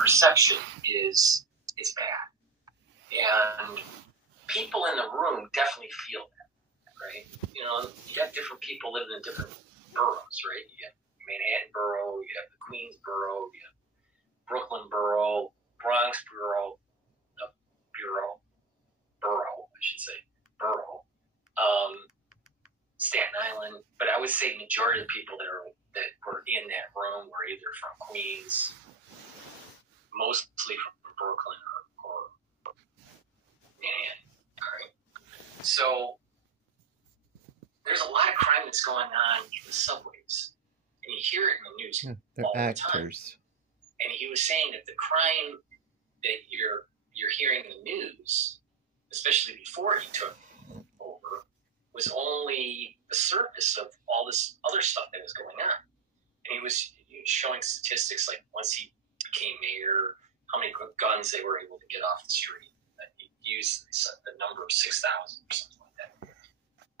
perception is bad, and people in the room definitely feel that, right? You know, you got different people living in different boroughs, right? You have Manhattan borough, you have the Queens borough, you have Brooklyn borough, Bronx borough, Staten Island. But I would say majority of the people that were in that room were either from Queens, mostly from Brooklyn or Manhattan. All right. So there's a lot of crime that's going on in the subways, and you hear it in the news they're all actors. the time. And he was saying that the crime that you're hearing in the news, especially before he took over, was only the surface of all this other stuff that was going on. And he was showing statistics like once he became mayor, how many guns they were able to get off the street. He used the number of 6,000 or something like that.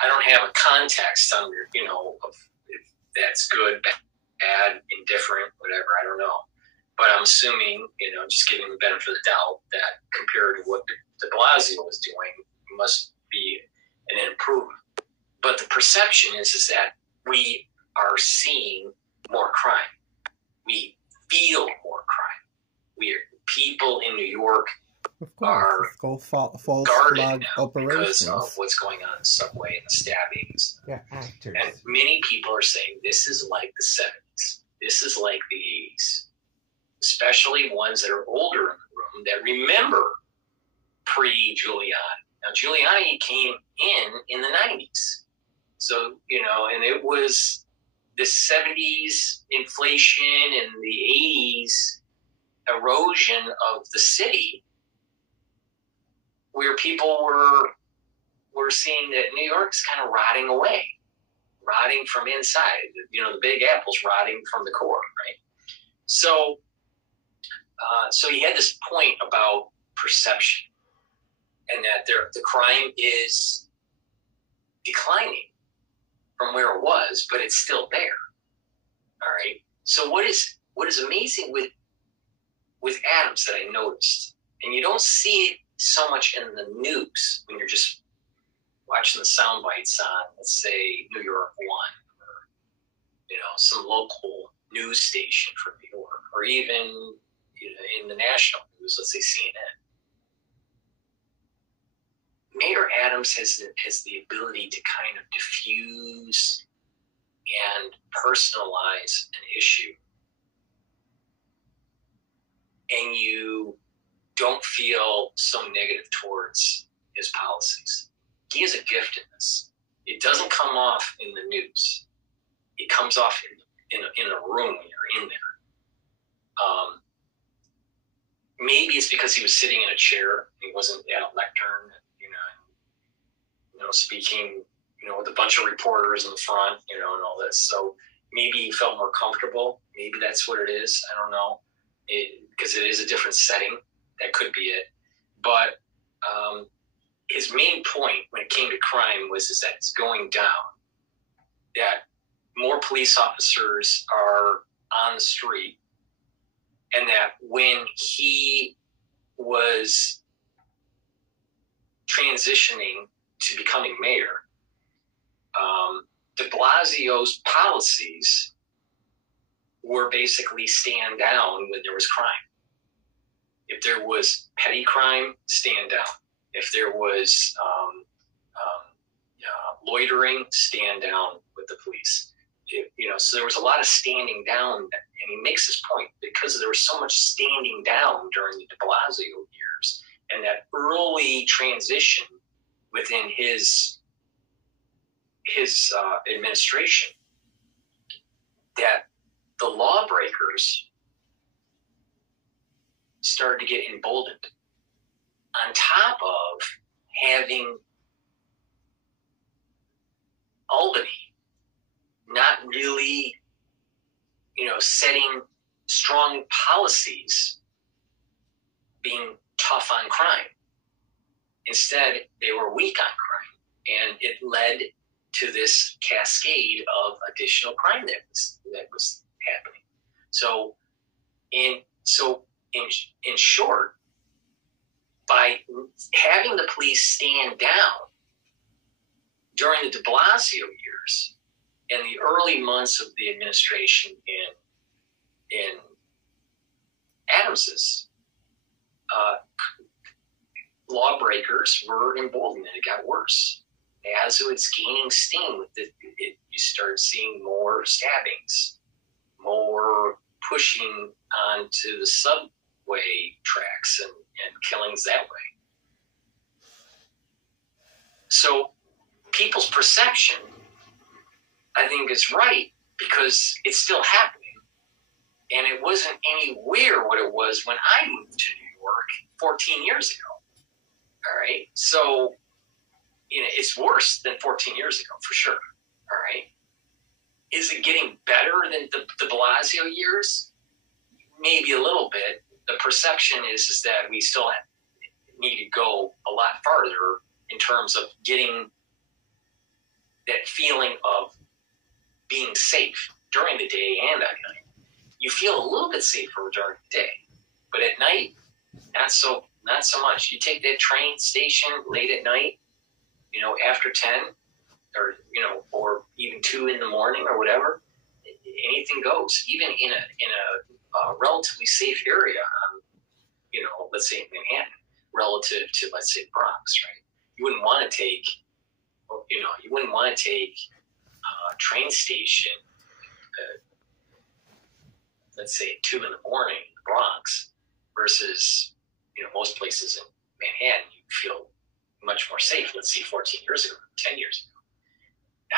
I don't have a context on, of if that's good, bad, indifferent, whatever. I don't know. But I'm assuming, just giving the benefit of the doubt, that compared to what de Blasio was doing, must be an improvement. But the perception is that we are seeing more crime. We feel more crime. People in New York are guarded now because of what's going on in the subway and the stabbings. They're actors. And many people are saying this is like the 70s. This is like the 80s. Especially ones that are older in the room that remember pre-Giuliani. Now, Giuliani came in the 90s. So, and it was the 70s inflation and the 80s erosion of the city where people were seeing that New York's kind of rotting away, rotting from inside. The Big Apple's rotting from the core, right? So he had this point about perception and that the crime is declining from where it was, but it's still there. All right. So what is amazing with Adams that I noticed, and you don't see it so much in the news when you're just watching the sound bites on, let's say, New York One, or some local news station from New York, or even in the national news, let's say CNN. Mayor Adams has the ability to kind of diffuse and personalize an issue, and you don't feel so negative towards his policies. He has a gift in this. It doesn't come off in the news. It comes off in a room when you're in there. Maybe it's because he was sitting in a chair. He wasn't at a lectern, speaking, with a bunch of reporters in the front, and all this. So maybe he felt more comfortable. Maybe that's what it is. I don't know. Because it is a different setting. That could be it. But his main point when it came to crime is that it's going down. That more police officers are on the street. And that when he was transitioning to becoming mayor, de Blasio's policies were basically stand down when there was crime. If there was petty crime, stand down. If there was loitering, stand down with the police. So there was a lot of standing down, and he makes this point because there was so much standing down during the de Blasio years and that early transition within his administration, that the lawbreakers started to get emboldened, on top of having Albany not really, setting strong policies, being tough on crime. Instead, they were weak on crime, and it led to this cascade of additional crime that was happening. So in in short, by having the police stand down during the de Blasio years and the early months of the administration in Adams's, lawbreakers were emboldened, and it got worse. As it was gaining steam, you started seeing more stabbings, more pushing onto the subway tracks and killings that way. So people's perception, I think, is right because it's still happening. And it wasn't anywhere what it was when I moved to New York 14 years ago. All right. So, it's worse than 14 years ago for sure. All right. Is it getting better than the de Blasio years? Maybe a little bit. The perception is that we still need to go a lot farther in terms of getting that feeling of being safe during the day and at night. You feel a little bit safer during the day, but at night, not so much. You take that train station late at night, after 10 or even 2 in the morning or whatever, anything goes, even in a relatively safe area, let's say in Manhattan, relative to, let's say, Bronx, right? You wouldn't want to take a train station, let's say at 2 in the morning in the Bronx versus, most places in Manhattan, you feel much more safe. Let's see, 14 years ago, 10 years ago.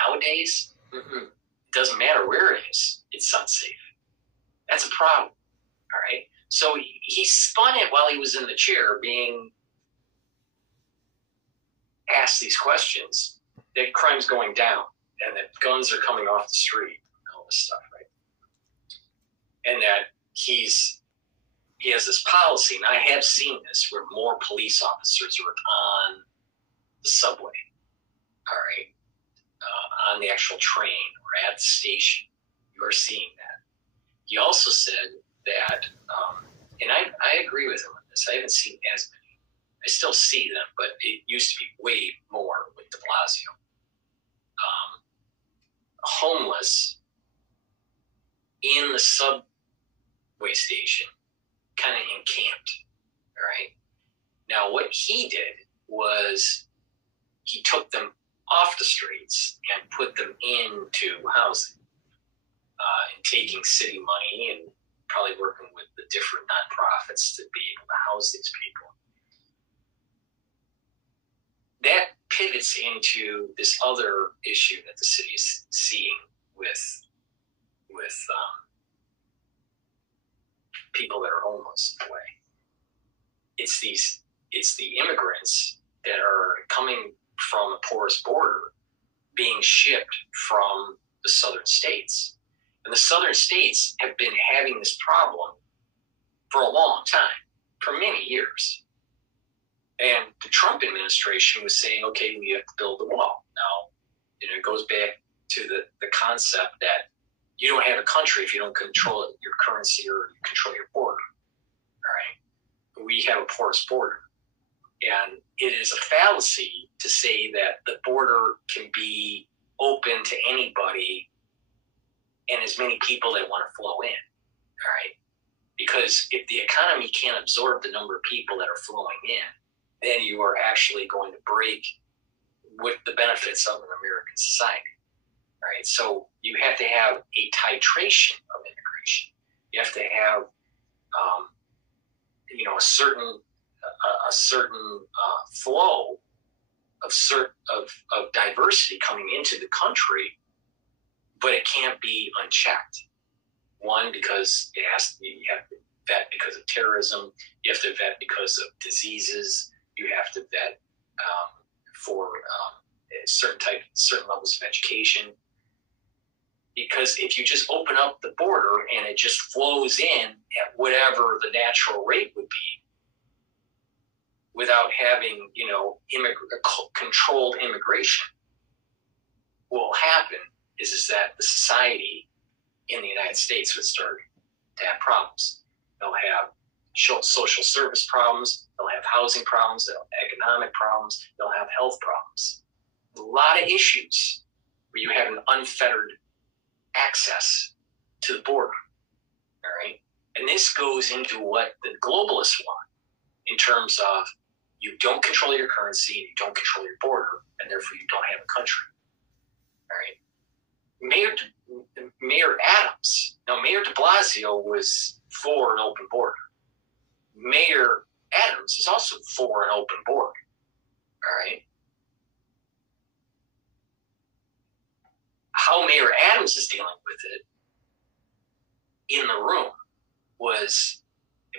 Nowadays, it doesn't matter where it is, it's unsafe. That's a problem. All right. So he spun it while he was in the chair being asked these questions that crime's going down and that guns are coming off the street and all this stuff, right? And that he has this policy, and I have seen this, where more police officers are on the subway, all right, on the actual train or at the station. You are seeing that. He also said that, and I agree with him on this, I haven't seen as many. I still see them, but it used to be way more with de Blasio. Homeless in the subway station, kind of encamped, all right? Now, what he did was he took them off the streets and put them into housing, and taking city money and probably working with the different nonprofits to be able to house these people. That pivots into this other issue that the city is seeing with people that are homeless in a way. It's the immigrants that are coming from a porous border being shipped from the southern states. And the southern states have been having this problem for a long time, for many years. And the Trump administration was saying, okay, we have to build the wall. Now, it goes back to the concept that you don't have a country if you don't control your currency or you control your border. All right. We have a porous border. And it is a fallacy to say that the border can be open to anybody and as many people that want to flow in. All right. Because if the economy can't absorb the number of people that are flowing in, then you are actually going to break with the benefits of an American society. All right. So you have to have a titration of immigration. You have to have, a certain flow of diversity coming into the country, but it can't be unchecked. One, because you have to vet because of terrorism. You have to vet because of diseases. You have to vet for certain levels of education. Because if you just open up the border and it just flows in at whatever the natural rate would be, without having, controlled immigration, what will happen is that the society in the United States would start to have problems. They'll have social service problems, they'll have housing problems, they'll have economic problems, they'll have health problems. A lot of issues where you have an unfettered access to the border. All right. And this goes into what the globalists want in terms of you don't control your currency, you don't control your border, and therefore you don't have a country. All right. Mayor Adams, now Mayor de Blasio was for an open border. Mayor Adams is also for an open border. All right. How Mayor Adams is dealing with it in the room was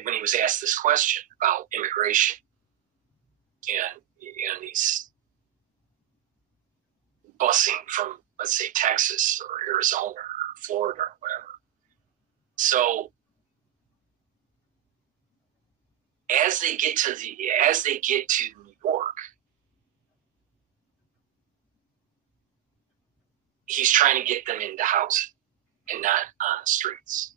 when he was asked this question about immigration and these busing from, let's say, Texas or Arizona or Florida or whatever. So as they get to New York, he's trying to get them into housing and not on the streets.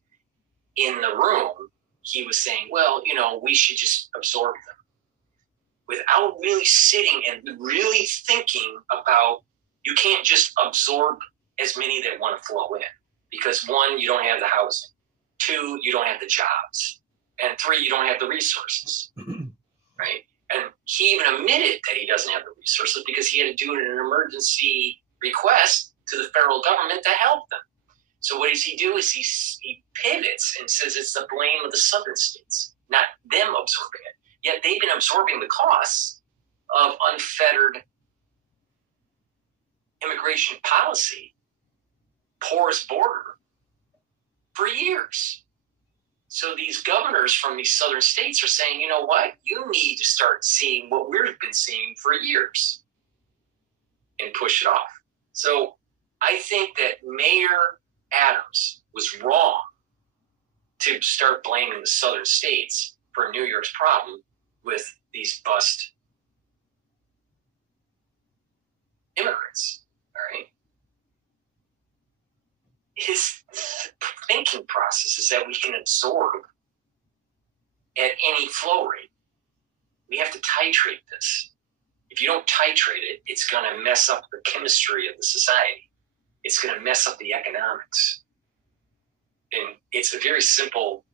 In the room, he was saying, well, we should just absorb them without really sitting and really thinking about, you can't just absorb as many that want to flow in because 1, you don't have the housing, 2, you don't have the jobs, and 3, you don't have the resources, right? And he even admitted that he doesn't have the resources because he had to do an emergency request to the federal government to help them. So what does he do is he pivots and says it's the blame of the southern states, not them absorbing it. Yet they've been absorbing the costs of unfettered immigration policy, porous border, for years. So these governors from these southern states are saying, you know what? You need to start seeing what we've been seeing for years and push it off. So I think that Mayor Adams was wrong to start blaming the southern states for New York's problem with these bust immigrants. All right. His thinking process is that we can absorb at any flow rate. We have to titrate this. If you don't titrate it, it's going to mess up the chemistry of the society. It's going to mess up the economics. And it's a very simple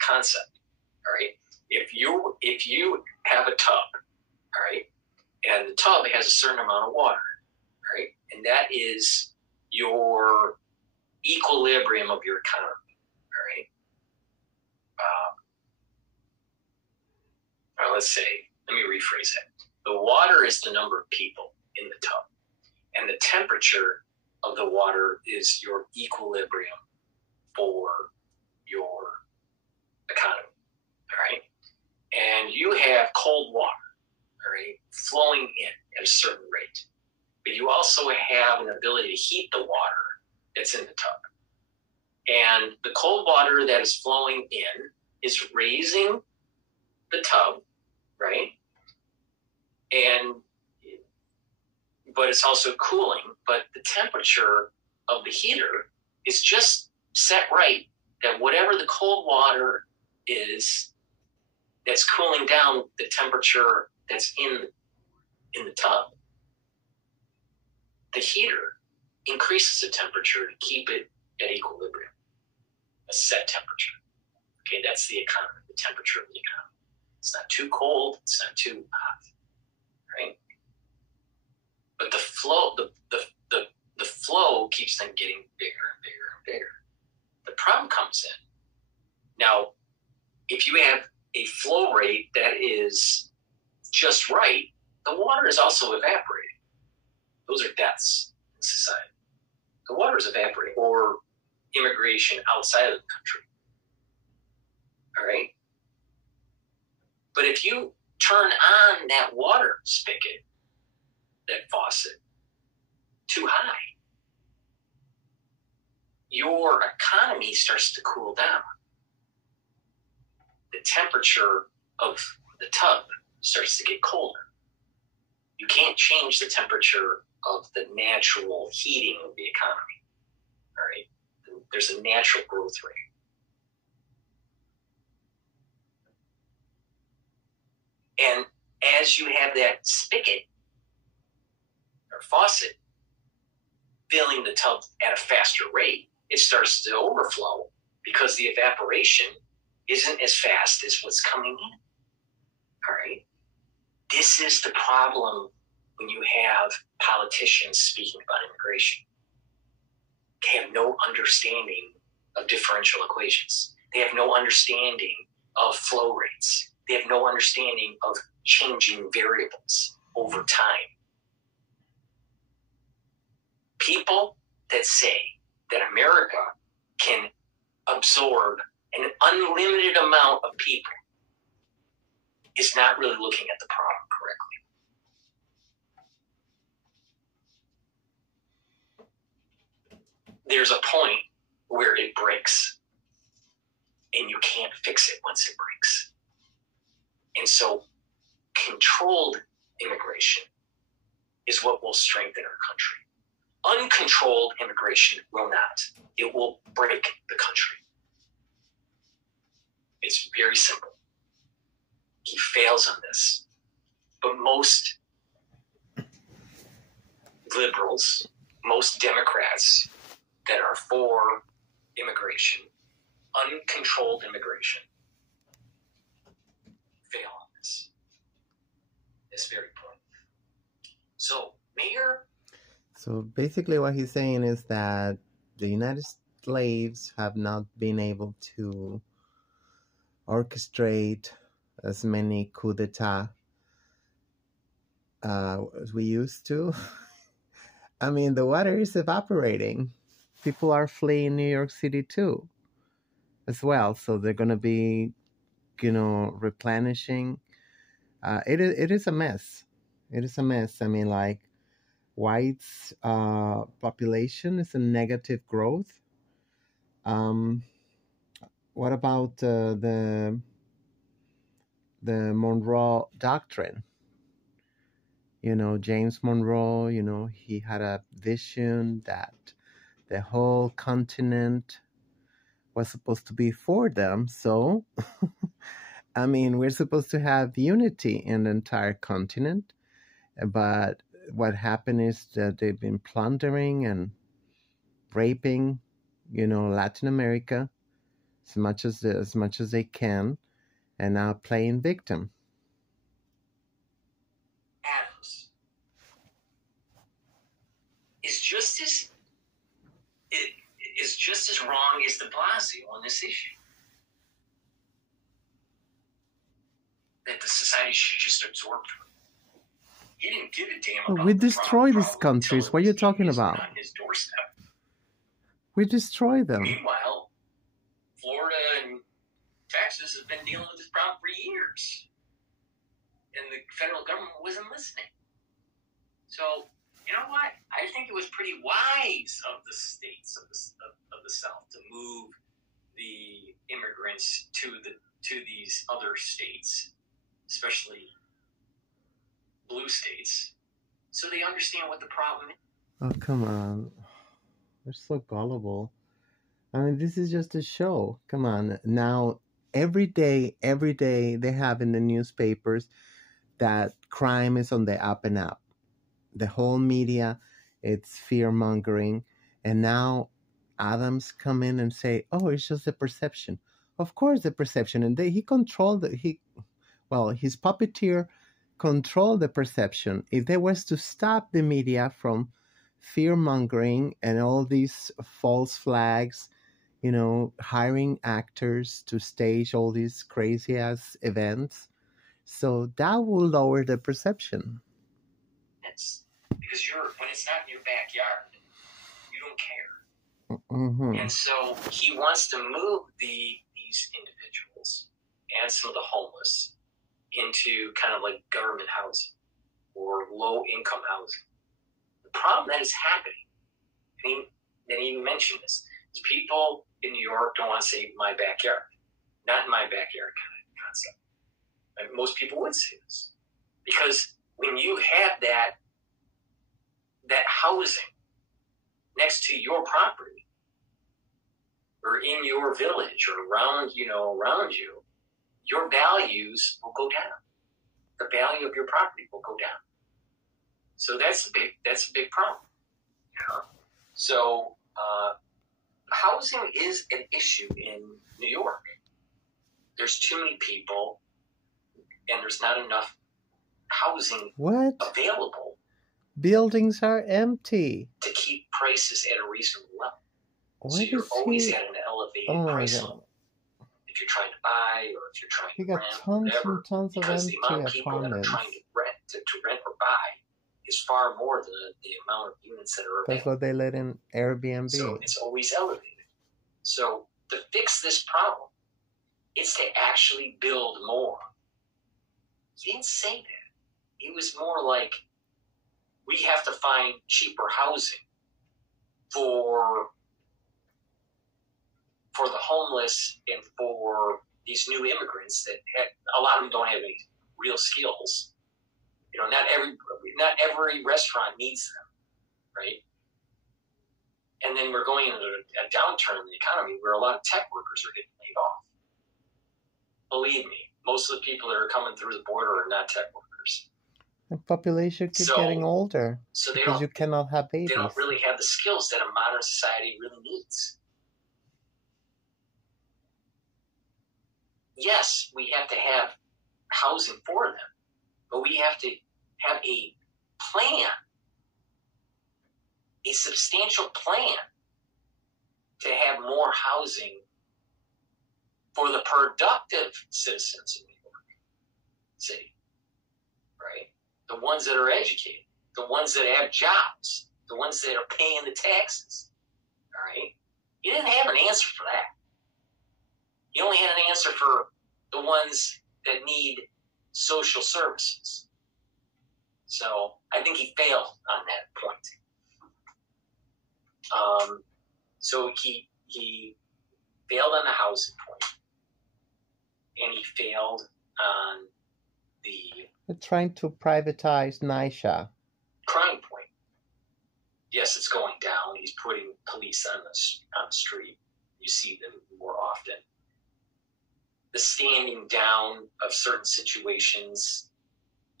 concept. All right. If you have a tub, all right, and the tub has a certain amount of water, all right, and that is your equilibrium of your economy, all right. Let me rephrase that. The water is the number of people in the tub, and the temperature of the water is your equilibrium for your economy, all right? And you have cold water, all right, flowing in at a certain rate. But you also have an ability to heat the water that's in the tub. And the cold water that is flowing in is raising the tub, right? But it's also cooling, but the temperature of the heater is just set right that whatever the cold water is that's cooling down the temperature that's in the tub, the heater increases the temperature to keep it at equilibrium, a set temperature. Okay, that's the economy, the temperature of the economy. It's not too cold, it's not too hot, right? But the flow, the flow keeps them getting bigger and bigger and bigger. The problem comes in. Now, if you have a flow rate that is just right, the water is also evaporating. Those are deaths in society. The water is evaporating, or immigration outside of the country. All right? But if you turn on that water spigot, that faucet, too high, your economy starts to cool down. The temperature of the tub starts to get colder. You can't change the temperature of the natural heating of the economy. All right? There's a natural growth rate. And as you have that spigot or faucet filling the tub at a faster rate, it starts to overflow because the evaporation isn't as fast as what's coming in. All right? This is the problem when you have politicians speaking about immigration. They have no understanding of differential equations. They have no understanding of flow rates. They have no understanding of changing variables over time. People that say that America can absorb an unlimited amount of people is not really looking at the problem correctly. There's a point where it breaks, and you can't fix it once it breaks. And so controlled immigration is what will strengthen our country. Uncontrolled immigration will not. It will break the country. It's very simple. He fails on this. But most liberals, most Democrats that are for immigration, uncontrolled immigration, fail on this very point. So, Mayor... So basically what he's saying is that the United States have not been able to orchestrate as many coup d'etat as we used to. I mean, the water is evaporating. People are fleeing New York City too, as well. So they're going to be, replenishing. It is a mess. It is a mess. I mean, like, whites population is a negative growth. What about the Monroe Doctrine? James Monroe, he had a vision that the whole continent was supposed to be for them. So, I mean, we're supposed to have unity in the entire continent. But what happened is that they've been plundering and raping, Latin America as much as they can, and now playing victim. Adams is just as wrong as De Blasio on this issue. That the society should just absorb it. He didn't give a damn about we destroy these countries. What are you talking about? On his doorstep. We destroy them. Meanwhile, Florida and Texas has been dealing with this problem for years, and the federal government wasn't listening. So, you know what? I think it was pretty wise of the states of the South to move the immigrants to these other states, especially blue states, so they understand what the problem is. Oh, come on. They're so gullible. I mean, this is just a show. Come on. Now, every day, they have in the newspapers that crime is on the up and up. The whole media, it's fear-mongering. And now Adams come in and say, oh, it's just a perception. Of course, the perception. And he controlled his puppeteer control the perception. If they was to stop the media from fear-mongering and all these false flags, hiring actors to stage all these crazy-ass events, so that will lower the perception. It's because when it's not in your backyard, you don't care. Mm-hmm. And so he wants to move these individuals and some of the homeless into kind of like government housing or low-income housing. The problem that is happening, and he mentioned this, is people in New York don't want to say my backyard. Not in my backyard kind of concept. And most people would say this. Because when you have that housing next to your property or in your village or around you, your values will go down. the value of your property will go down. So that's a big problem. Yeah. So housing is an issue in New York. There's too many people, and there's not enough housing available. Buildings are empty to keep prices at a reasonable level. So you're always at an elevated price level. If you're trying to buy or if you're trying to rent, tons whatever, and tons because of the amount of empty people that are apartments. trying to rent or buy is far more than the amount of units that are available. That's what they let in Airbnb. So it's always elevated. So to fix this problem, it's to actually build more. He didn't say that. He was more like, we have to find cheaper housing for the homeless and for these new immigrants that a lot of them don't have any real skills. You know, not every restaurant needs them, right? And then we're going into a downturn in the economy where a lot of tech workers are getting laid off. Believe me, most of the people that are coming through the border are not tech workers. The population keeps getting older because you cannot have babies. They don't really have the skills that a modern society really needs. Yes, we have to have housing for them, but we have to have a plan, a substantial plan to have more housing for the productive citizens in New York City, right? The ones that are educated, the ones that have jobs, the ones that are paying the taxes, all right? You didn't have an answer for that. You only had an answer for the ones that need social services. So I think he failed on that point. So he failed on the housing point, and he failed on They're trying to privatize NYCHA. Crime point. Yes, it's going down. He's putting police on the street. You see them more often. The standing down of certain situations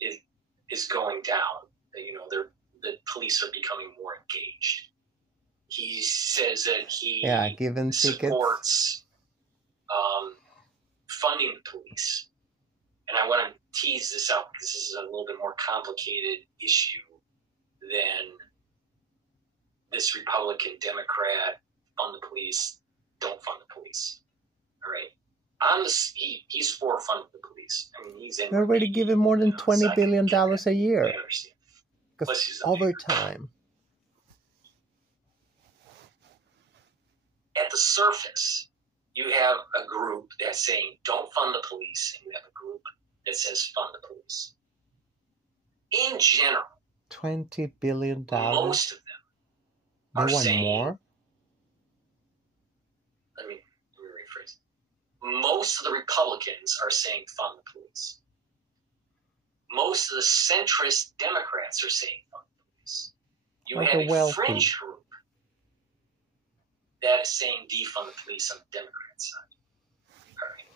is going down. You know, the police are becoming more engaged. He says that he supports funding the police. And I want to tease this out because this is a little bit more complicated issue than this Republican, Democrat, fund the police, don't fund the police. All right. He's for funding the police. I mean, They're already giving more than $20 billion a year. I understand. Because overtime. At the surface, you have a group that's saying don't fund the police, and you have a group that says fund the police. In general, $20 billion. Most of them are saying more. Let me rephrase. Most of the Republicans are saying fund the police. Most of the centrist Democrats are saying fund the police. You have a fringe group that is saying defund the police on the Democrat side. All right.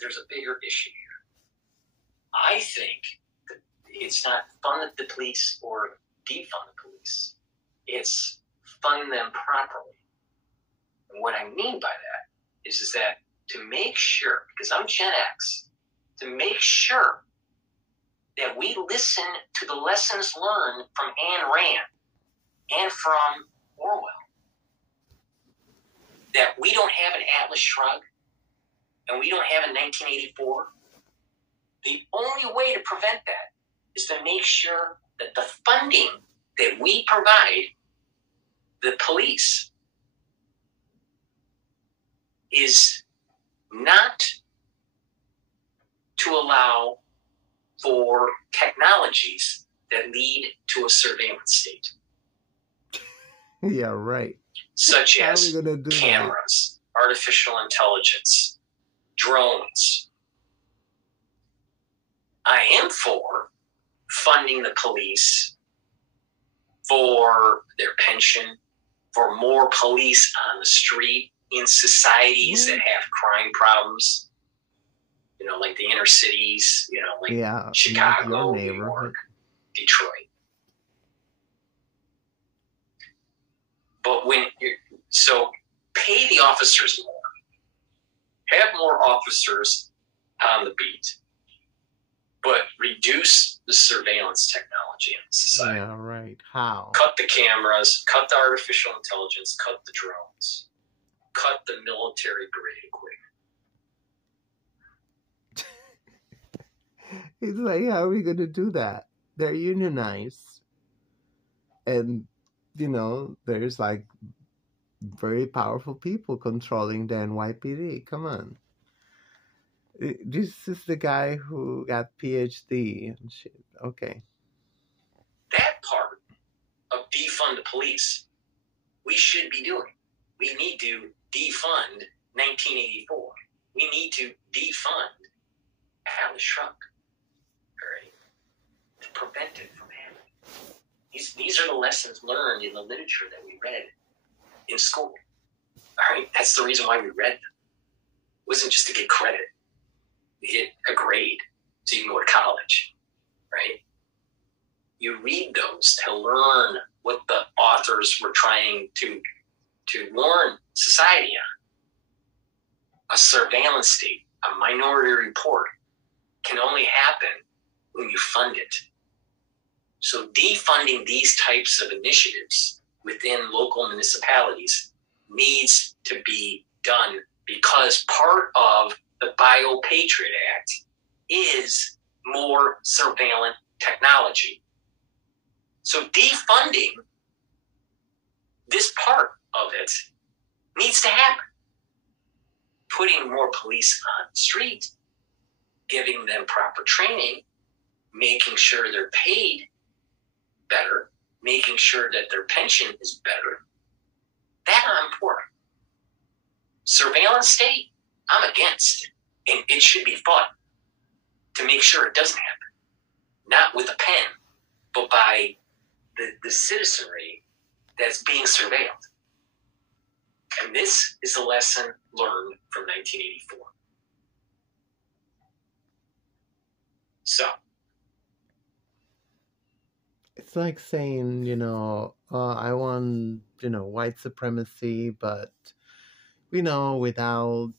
There's a bigger issue here. I think that it's not fund the police or defund the police. It's fund them properly. And what I mean by that is that to make sure, because I'm Gen X, to make sure that we listen to the lessons learned from Ayn Rand and from Orwell. That we don't have an Atlas Shrugged and we don't have a 1984. The only way to prevent that is to make sure that the funding that we provide the police is not to allow for technologies that lead to a surveillance state. Yeah, right. Such as cameras, artificial intelligence, drones. I am for funding the police for their pension, for more police on the street in societies that have crime problems. like the inner cities, like Yeah, not your Chicago, New neighborhood. York, Detroit. But so pay the officers more. Have more officers on the beat, but reduce the surveillance technology in society. Yeah, right. How? Cut the cameras, cut the artificial intelligence, cut the drones, cut the military grade equipment. It's like, how are we going to do that? They're unionized. And, there's like very powerful people controlling the NYPD. Come on. This is the guy who got PhD and shit. Okay. That part of defund the police, we should be doing. We need to defund 1984. We need to defund Atlas Shrugged. All right? To prevent it from happening. These are the lessons learned in the literature that we read in school. All right? That's the reason why we read them. It wasn't just to get credit. We get a grade so you can go to college. Right? You read those to learn what the authors were trying to warn society on. A surveillance state, a minority report, can only happen when you fund it. So defunding these types of initiatives within local municipalities needs to be done because part of the BioPatriot Act is more surveillance technology. So defunding this part of it needs to happen. Putting more police on the street, giving them proper training, making sure they're paid better, making sure that their pension is better. That's important. Surveillance state, I'm against. And it should be fought to make sure it doesn't happen. Not with a pen, but by the citizenry that's being surveilled. And this is a lesson learned from 1984. So. It's like saying, I want, white supremacy, but, without,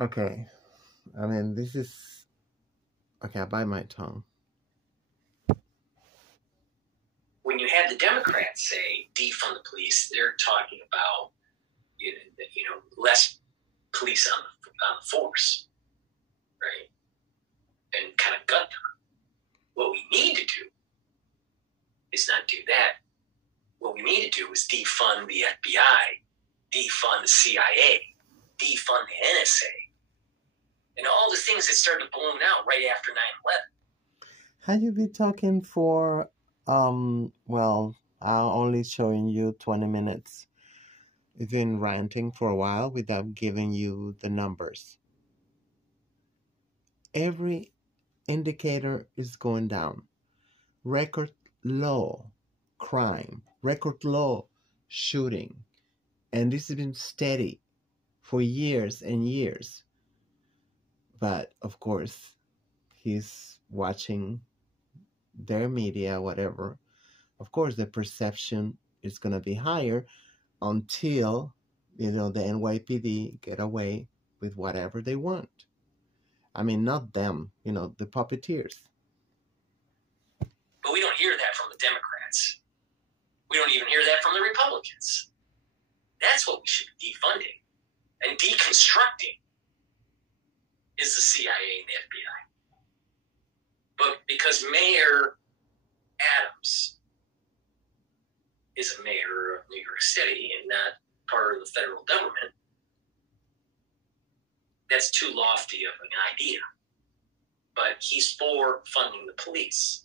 okay. This is, okay, I bite my tongue. When you have the Democrats say defund the police, they're talking about, less police on the force, right? And kind of gut them. What we need to do is not do that. What we need to do is defund the FBI, defund the CIA, defund the NSA, and all the things that started blowing out right after 9/11. Had you been talking for, I'm only showing you 20 minutes. You've been ranting for a while without giving you the numbers. Every indicator is going down. Record low crime, record low shooting. And this has been steady for years and years. But, of course, he's watching their media, whatever. Of course, the perception is going to be higher until, the NYPD get away with whatever they want. Not them, the puppeteers. But we don't hear that from the Democrats. We don't even hear that from the Republicans. That's what we should be defunding and deconstructing is the CIA and the FBI. But because Mayor Adams is a mayor of New York City and not part of the federal government, that's too lofty of an idea. But he's for funding the police.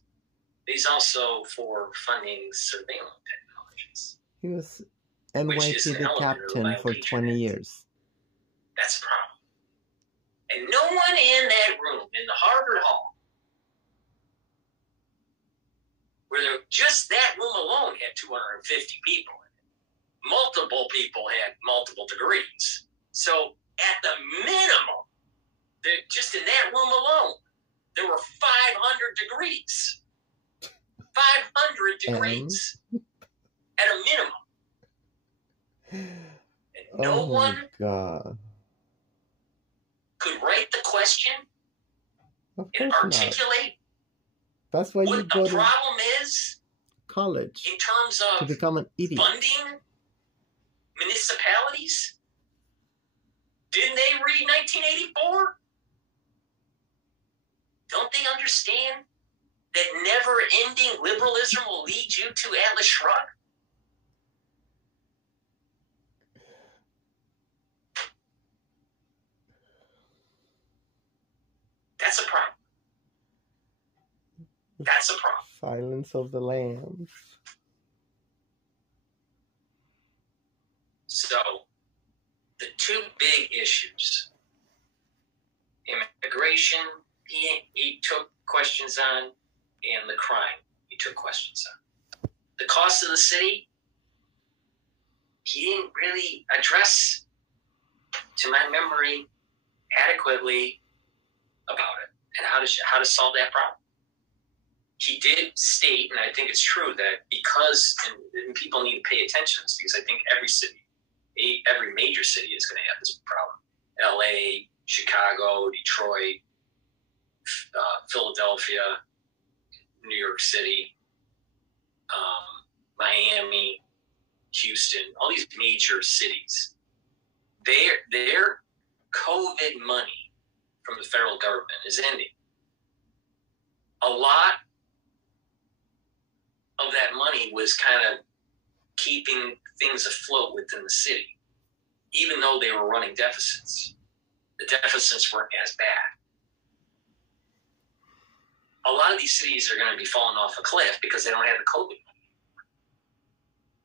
He's also for funding surveillance technologies. He was NYPD captain for 20 years. That's a problem. And no one in that room, in the Harvard Hall, where just that room alone had 250 people in it, multiple people had multiple degrees. So at the minimum, just in that room alone, there were 500 degrees. 500 degrees at a minimum. And no one could write the question and articulate That's why you what go the to problem is college in terms of to become an idiot. Funding municipalities. Didn't they read 1984? Don't they understand that never-ending liberalism will lead you to Atlas Shrugged? That's a problem. That's a problem. Silence of the Lambs. So, the two big issues, immigration, he took questions on, and the crime, he took questions on. The cost of the city, he didn't really address, to my memory, adequately about it and how to solve that problem. He did state, and I think it's true, that because, and people need to pay attention to this, because I think every major city is going to have this problem. LA, Chicago, Detroit, Philadelphia, New York City, Miami, Houston, all these major cities, their COVID money from the federal government is ending. A lot of that money was kind of keeping things afloat within the city, even though they were running deficits. The deficits weren't as bad. A lot of these cities are going to be falling off a cliff because they don't have the COVID money.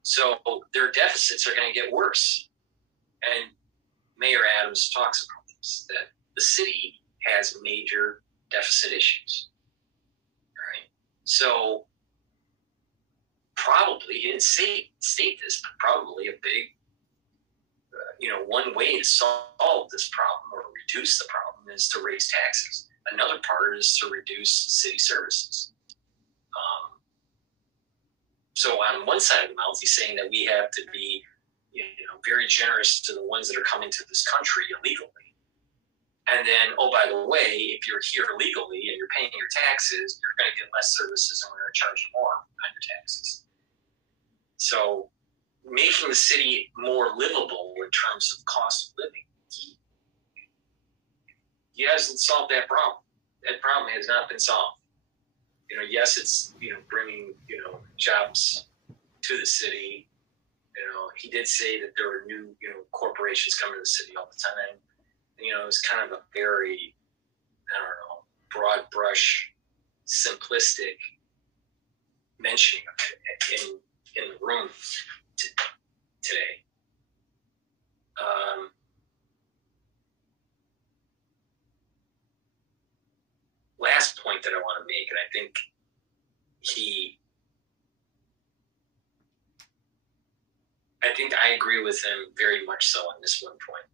So their deficits are going to get worse. And Mayor Adams talks about this, that the city has major deficit issues. Right? So probably, he didn't state this, but probably a big, one way to solve this problem or reduce the problem is to raise taxes. Another part is to reduce city services. So on one side of the mouth, he's saying that we have to be, very generous to the ones that are coming to this country illegally. And then, oh, by the way, if you're here legally and you're paying your taxes, you're going to get less services and we're going to charge you more on your taxes. So making the city more livable in terms of cost of living, he hasn't solved that problem. That problem has not been solved. Yes, it's, bringing, jobs to the city. He did say that there were new, corporations coming to the city all the time. It's kind of a very, broad brush, simplistic mentioning of it in the room today. Last point that I want to make, and I think I agree with him very much so on this one point.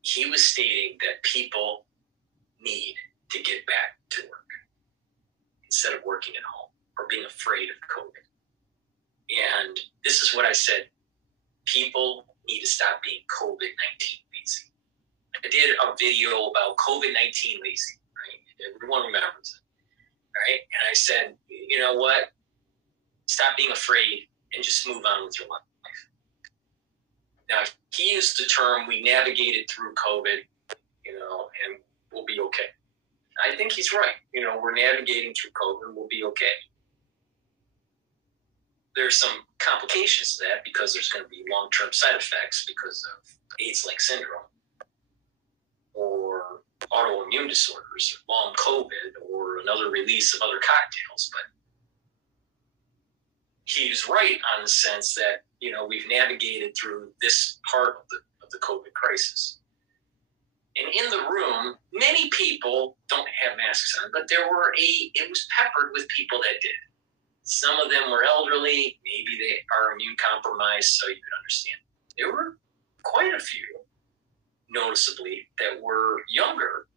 He was stating that people need to get back to work instead of working at home or being afraid of COVID. And this is what I said. People need to stop being COVID-19 lazy. I did a video about COVID-19 lazy, right? Everyone remembers it, right? And I said, you know what? Stop being afraid and just move on with your life. Now, he used the term, we navigated through COVID, and we'll be okay. I think he's right. We're navigating through COVID and we'll be okay. There's some complications to that because there's going to be long-term side effects because of AIDS-like syndrome or autoimmune disorders, or long COVID, or another release of other cocktails. But he's right on the sense that, we've navigated through this part of the COVID crisis. And in the room, many people don't have masks on, but it was peppered with people that did. Some of them were elderly. Maybe they are immune compromised, so you can understand. There were quite a few, noticeably, that were younger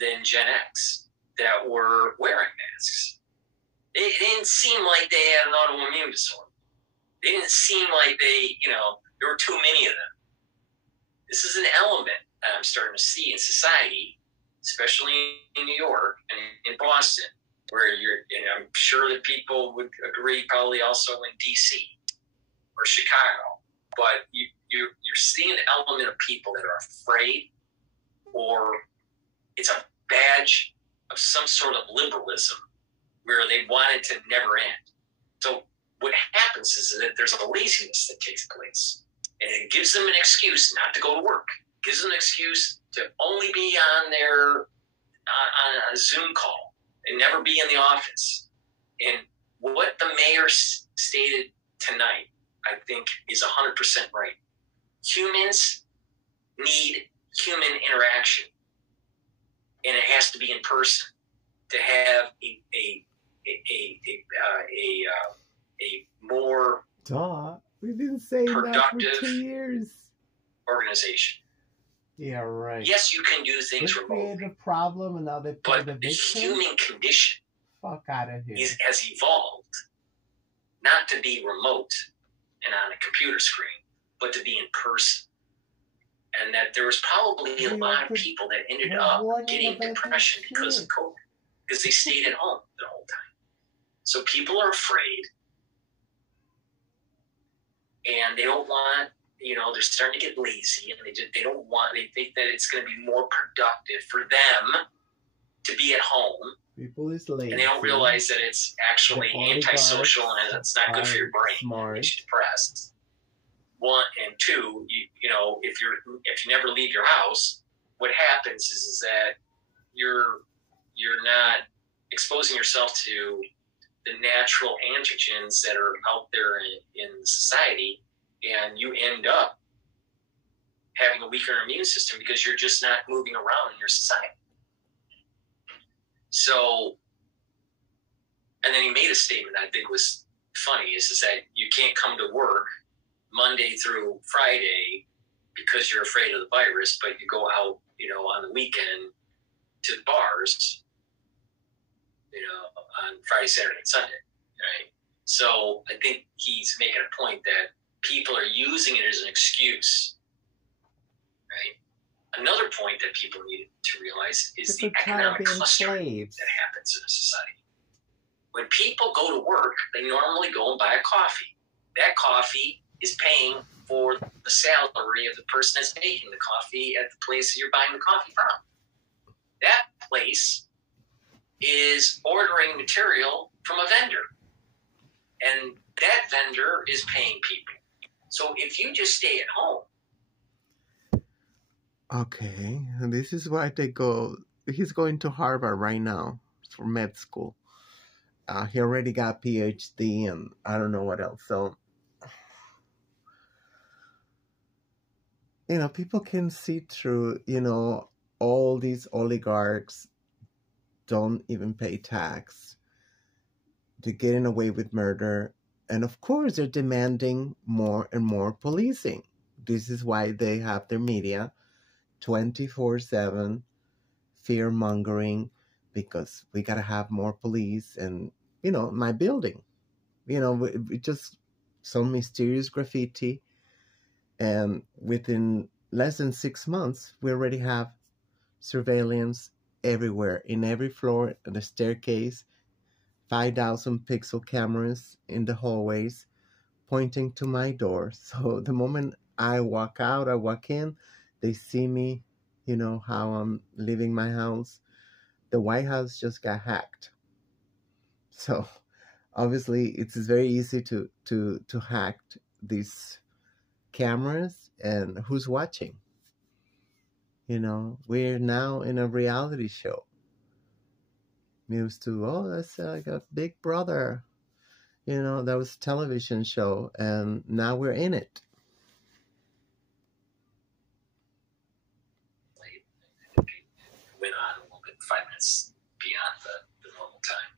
than Gen X that were wearing masks. It didn't seem like they had an autoimmune disorder. They didn't seem like there were too many of them. This is an element that I'm starting to see in society, especially in New York and in Boston, where and I'm sure that people would agree probably also in DC or Chicago, but you're seeing an element of people that are afraid, or it's a badge of some sort of liberalism where they want it to never end. So what happens is that there's a laziness that takes place, and it gives them an excuse not to go to work. It gives them an excuse to only be on on a Zoom call and never be in the office. And what the mayor stated tonight, I think, is 100% right. Humans need human interaction, and it has to be in person to have a more we didn't say productive that for 2 years. Organization. Yeah, right. Yes, you can do things remotely. They created a problem, and now they play but the the victim. human condition Fuck out of here. has evolved not to be remote and on a computer screen, but to be in person. And that there was probably a lot of people that ended up getting depression because of COVID, because they stayed at home the whole time. So people are afraid, and they don't want, they're starting to get lazy, and they think that it's going to be more productive for them to be at home. People is lazy. And they don't realize that it's actually antisocial and it's not good for your brain. Smart. It makes you depressed. One, and two, if you never leave your house, what happens is that you're not exposing yourself to the natural antigens that are out there in society, and you end up having a weaker immune system because you're just not moving around in your society. So, and then he made a statement that I think was funny, is that you can't come to work Monday through Friday because you're afraid of the virus, but you go out, on the weekend to the bars, on Friday, Saturday, and Sunday, right? So I think he's making a point that people are using it as an excuse, right? Another point that people need to realize is the economic clustering that happens in a society. When people go to work, they normally go and buy a coffee. That coffee is paying for the salary of the person that's making the coffee at the place that you're buying the coffee from. That place is ordering material from a vendor, and that vendor is paying people. So if you just stay at home. Okay, and this is why they go. He's going to Harvard right now for med school. He already got PhD and I don't know what else. So, people can see through, all these oligarchs don't even pay tax. They're getting away with murder. And of course, they're demanding more and more policing. This is why they have their media 24/7, fear-mongering, because we got to have more police. And, my building, we just some mysterious graffiti. And within less than 6 months, we already have surveillance everywhere, in every floor, on the staircase, 5,000 pixel cameras in the hallways pointing to my door. So the moment I walk out, I walk in, they see me, how I'm leaving my house. The White House just got hacked. So obviously it's very easy to hack these cameras, and who's watching? We're now in a reality show. We used to, that's like a Big Brother. That was a television show, and now we're in it. Went on a little bit, 5 minutes beyond the normal time.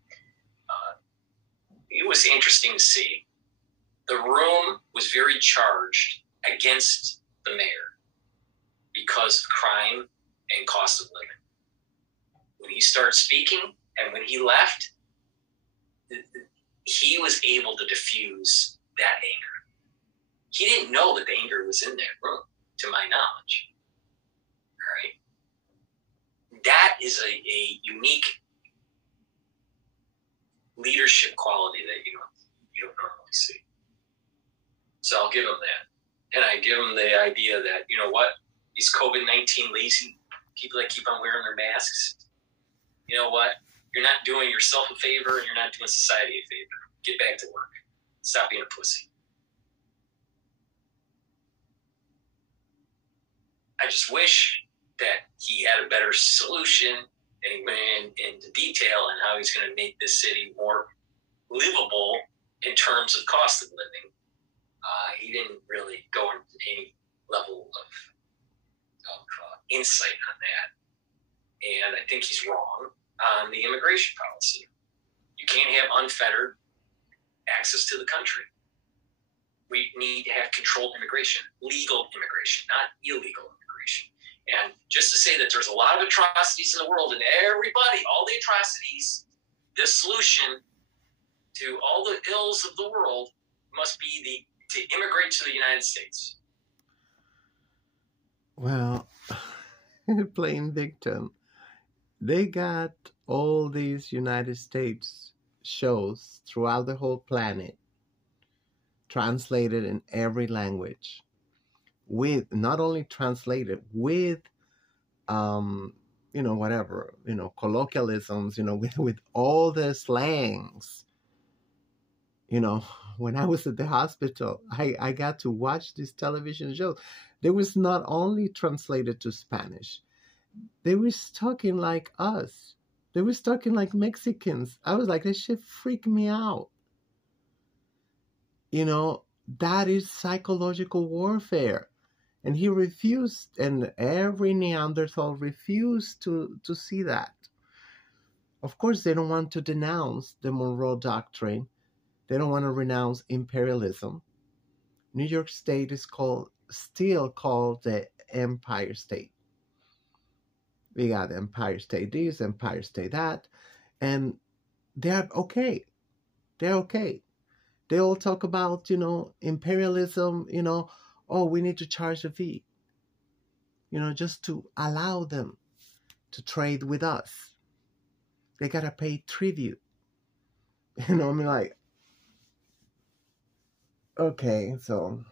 it was interesting to see. The room was very charged against the mayor because of crime and cost of living. When he started speaking and when he left, he was able to diffuse that anger. He didn't know that the anger was in that room, to my knowledge. All right. That is a unique leadership quality that you don't normally see. So I'll give him that. And I give him the idea that, you know what, these COVID-19 lazy people that keep on wearing their masks, you know what, you're not doing yourself a favor and you're not doing society a favor. Get back to work. Stop being a pussy. I just wish that he had a better solution and he went into detail on how he's going to make this city more livable in terms of cost of living. He didn't really go into any level of insight on that. And I think he's wrong on the immigration policy. You can't have unfettered access to the country. We need to have controlled immigration, legal immigration, not illegal immigration. And just to say that there's a lot of atrocities in the world and everybody, all the atrocities, the solution to all the ills of the world must be to immigrate to the United States. Well, playing victim. They got all these United States shows throughout the whole planet, translated in every language, with not only translated, with whatever, colloquialisms, with all the slangs. When I was at the hospital, I got to watch these television shows. They was not only translated to Spanish, they was talking like us. They was talking like Mexicans. I was like, this shit freaked me out. That is psychological warfare. And he refused, and every Neanderthal refused to see that. Of course, they don't want to denounce the Monroe Doctrine. They don't want to renounce imperialism. New York State is still called the Empire State. We got Empire State this, Empire State that, and they're okay. They're okay. They all talk about, imperialism, we need to charge a fee, just to allow them to trade with us. They got to pay tribute. Okay, so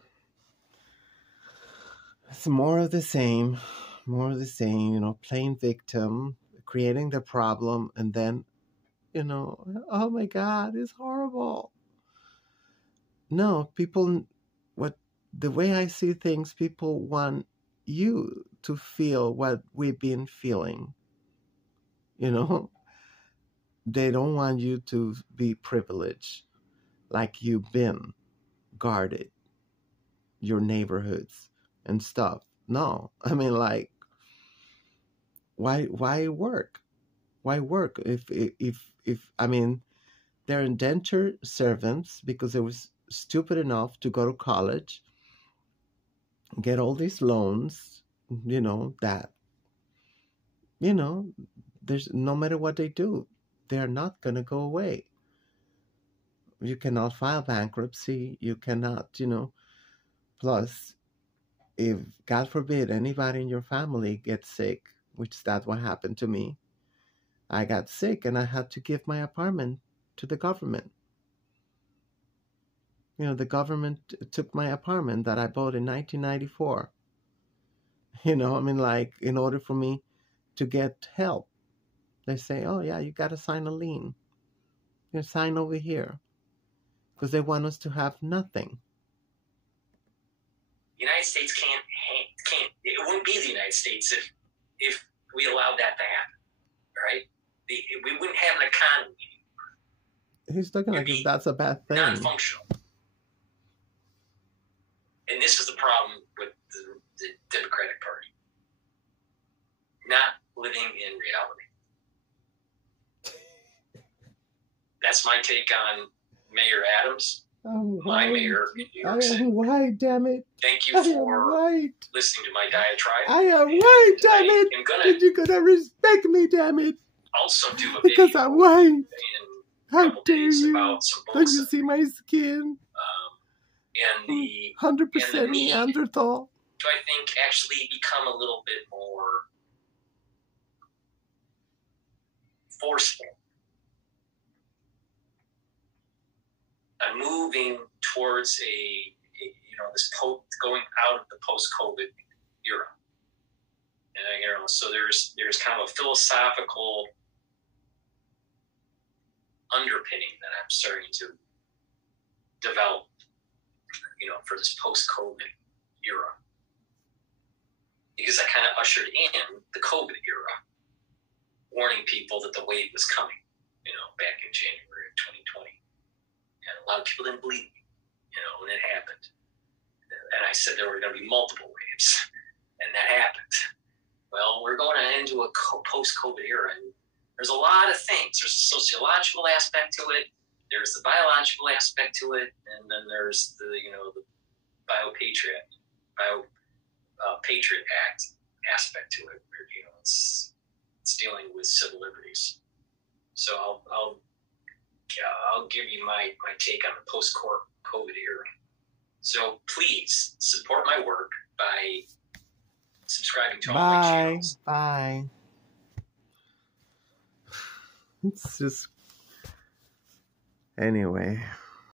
it's more of the same, playing victim, creating the problem, and then, oh my God, it's horrible. No, the way I see things, people want you to feel what we've been feeling. They don't want you to be privileged like you've been guarded, your neighborhoods and stuff. No, why work? Why work if they're indentured servants because they was stupid enough to go to college, get all these loans, there's no matter what they do, they're not going to go away. You cannot file bankruptcy. You cannot, plus, if, God forbid, anybody in your family gets sick, which that's what happened to me, I got sick and I had to give my apartment to the government. The government took my apartment that I bought in 1994. In order for me to get help, they say, oh yeah, you got to sign a lien. You sign over here. Because they want us to have nothing. The United States can't. It wouldn't be the United States if we allowed that to happen, right? We wouldn't have an economy anymore. He's looking like that's a bad thing. Non-functional. And this is the problem with the Democratic Party. Not living in reality. That's my take on Mayor Adams, I'm my white. mayor in New I York City. am white, damn it. Thank you I am for white. listening to my diatribe. I am white, damn it. I'm gonna Did you gonna respect me, damn it? also do a Because video I'm white. in a How couple dare days you? about some Don't books you see my skin? and the 100% need Neanderthal. to, I think, actually become a little bit more forceful. I'm moving towards this going out of the post-COVID era. And, so there's kind of a philosophical underpinning that I'm starting to develop, for this post-COVID era. Because I kind of ushered in the COVID era, warning people that the wave was coming, back in January of 2020. And a lot of people didn't believe me, when it happened. And I said there were going to be multiple waves, and that happened. Well, we're going into a post-COVID era, and there's a lot of things. There's a sociological aspect to it, there's the biological aspect to it, and then there's the Patriot Act aspect to it, where it's dealing with civil liberties. So I'll give you my take on the post-COVID era. So please support my work by subscribing to all my channels. Bye. It's just... Anyway...